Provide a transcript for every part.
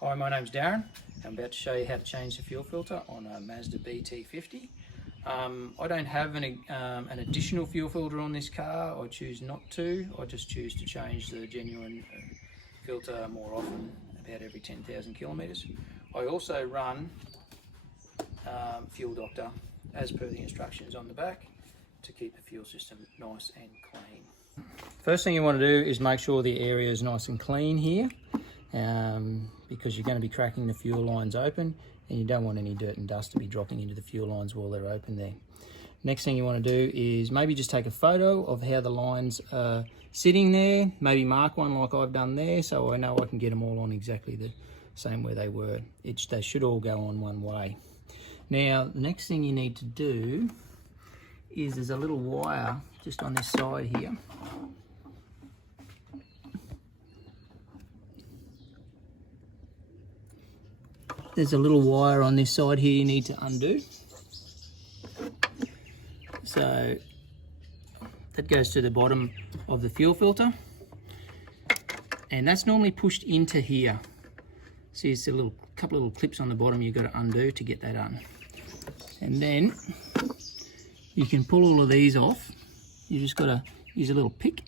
Hi, my name's Darren. I'm about to show you how to change the fuel filter on a Mazda BT50. I don't have an additional fuel filter on this car. I choose not to. I just choose to change the genuine filter more often, about every 10,000 kilometres. I also run Fuel Doctor as per the instructions on the back to keep the fuel system nice and clean. First thing you want to do is make sure the area is nice and clean here. Because you're going to be cracking the fuel lines open and you don't want any dirt and dust to be dropping into the fuel lines while they're open there. Next thing you want to do is maybe just take a photo of how the lines are sitting there, maybe mark one like I've done there so I know I can get them all on exactly the same where they were. They should all go on one way. Now the next thing you need to do is there's a little wire just on this side here. There's a little wire on this side here you need to undo. So that goes to the bottom of the fuel filter. And that's normally pushed into here. See, it's a couple of little clips on the bottom you've got to undo to get that on. And then you can pull all of these off. You just got to use a little pick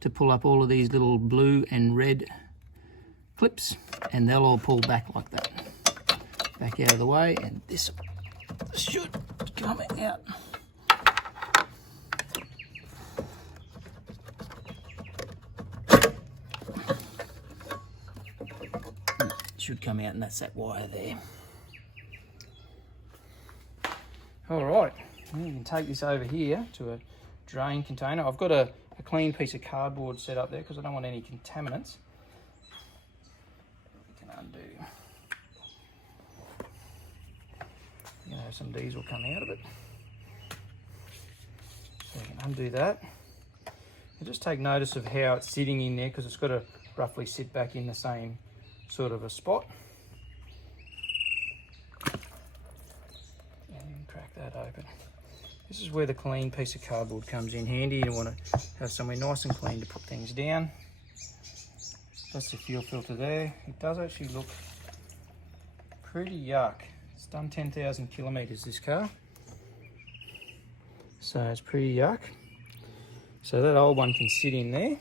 to pull up all of these little blue and red clips, and they'll all pull back like that. Back out of the way, and this should come out. Should come out, and that's that wire there. All right, now you can take this over here to a drain container. I've got a clean piece of cardboard set up there because I don't want any contaminants. We can undo. You know, some diesel come out of it. So you can undo that. And just take notice of how it's sitting in there because it's got to roughly sit back in the same sort of a spot. And then crack that open. This is where the clean piece of cardboard comes in handy. You want to have somewhere nice and clean to put things down. That's the fuel filter there. It does actually look pretty yuck. It's done 10,000 kilometres, this car. So it's pretty yuck. So that old one can sit in there.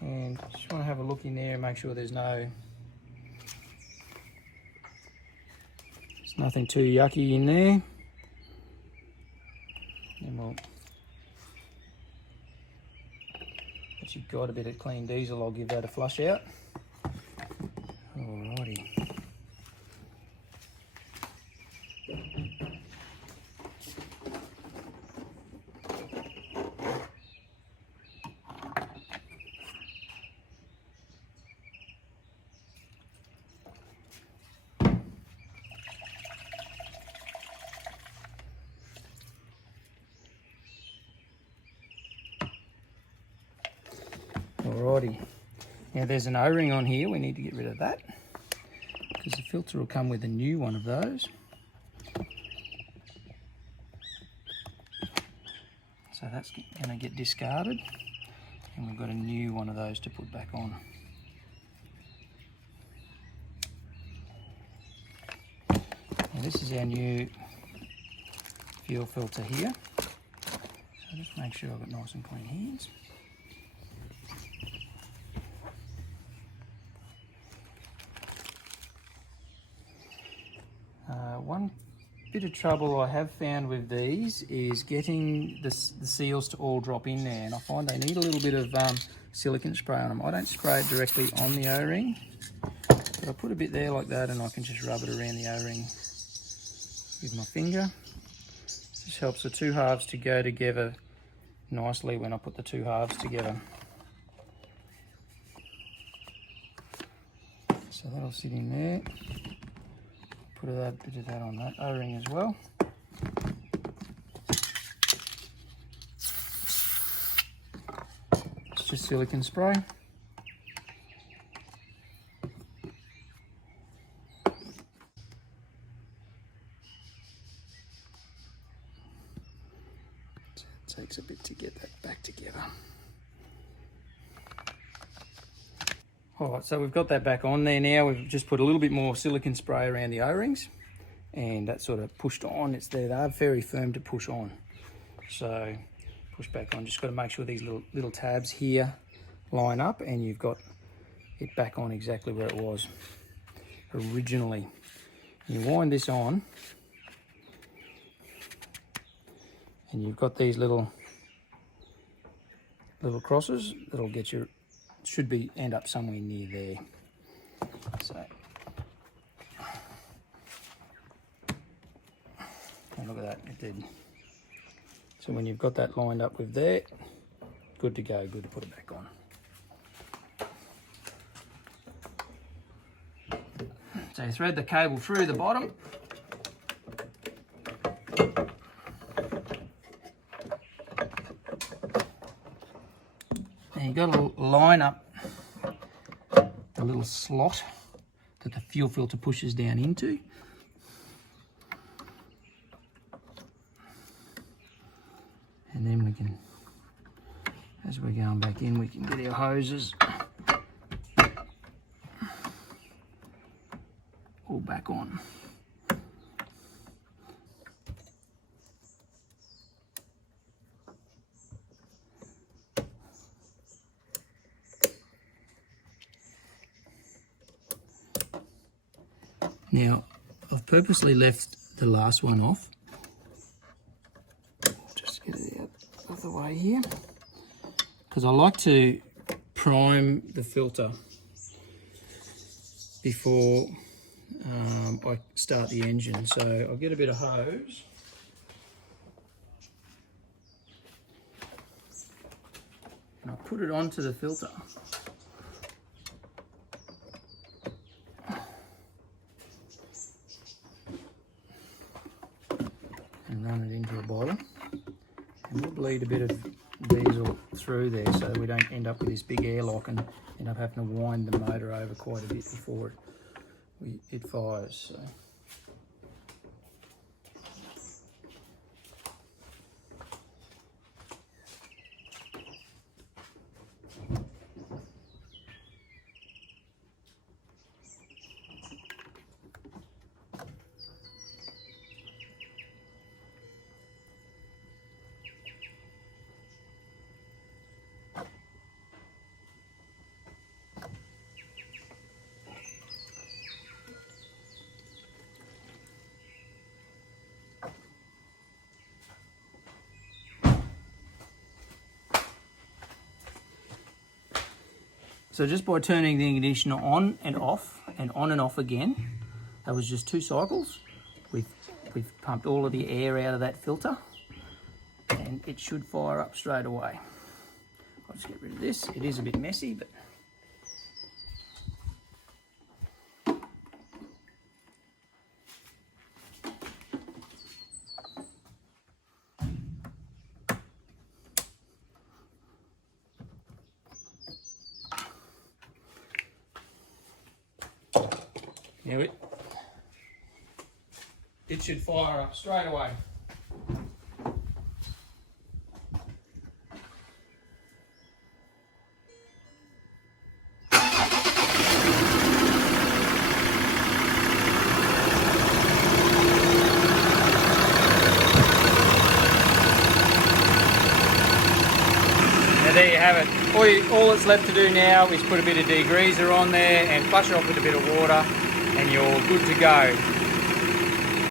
And just want to have a look in there and make sure there's nothing too yucky in there. And we'll, if you've got a bit of clean diesel, I'll give that a flush out. Alrighty. Alrighty, now there's an O-ring on here, we need to get rid of that because the filter will come with a new one of those. So that's going to get discarded and we've got a new one of those to put back on. Now this is our new fuel filter here, so just make sure I've got nice and clean hands. One bit of trouble I have found with these is getting the seals to all drop in there, and I find they need a little bit of silicone spray on them. I don't spray it directly on the O-ring, but I put a bit there like that and I can just rub it around the O-ring with my finger. This helps the two halves to go together nicely when I put the two halves together. So that'll sit in there. Put a bit of that on that O-ring as well. It's just silicone spray. It takes a bit to get that back together. Hi, Alright, so we've got that back on there now. We've just put a little bit more silicone spray around the O-rings, and that's sort of pushed on. It's there, they're very firm to push on. So push back on, just got to make sure these little tabs here line up and you've got it back on exactly where it was originally. You wind this on and you've got these little crosses that'll get your, should be end up somewhere near there. So and look at that, it did. So when you've got that lined up with there, good to go, good to put it back on. So you thread the cable through the bottom. And you've got to line up the little slot that the fuel filter pushes down into. And then we can, as we're going back in, we can get our hoses all back on. Now, I've purposely left the last one off. Just get it out of the way here. Because I like to prime the filter before I start the engine. So I'll get a bit of hose. And I'll put it onto the filter. And run it into a bottle. And we'll bleed a bit of diesel through there so we don't end up with this big airlock and end up having to wind the motor over quite a bit before it fires. So. So just by turning the ignition on and off and on and off again, that was just 2 cycles. We've pumped all of the air out of that filter and it should fire up straight away. I'll just get rid of this. It is a bit messy, but now it should fire up straight away. Now there you have it. All that's left to do now is put a bit of degreaser on there and flush it off with a bit of water, and you're good to go.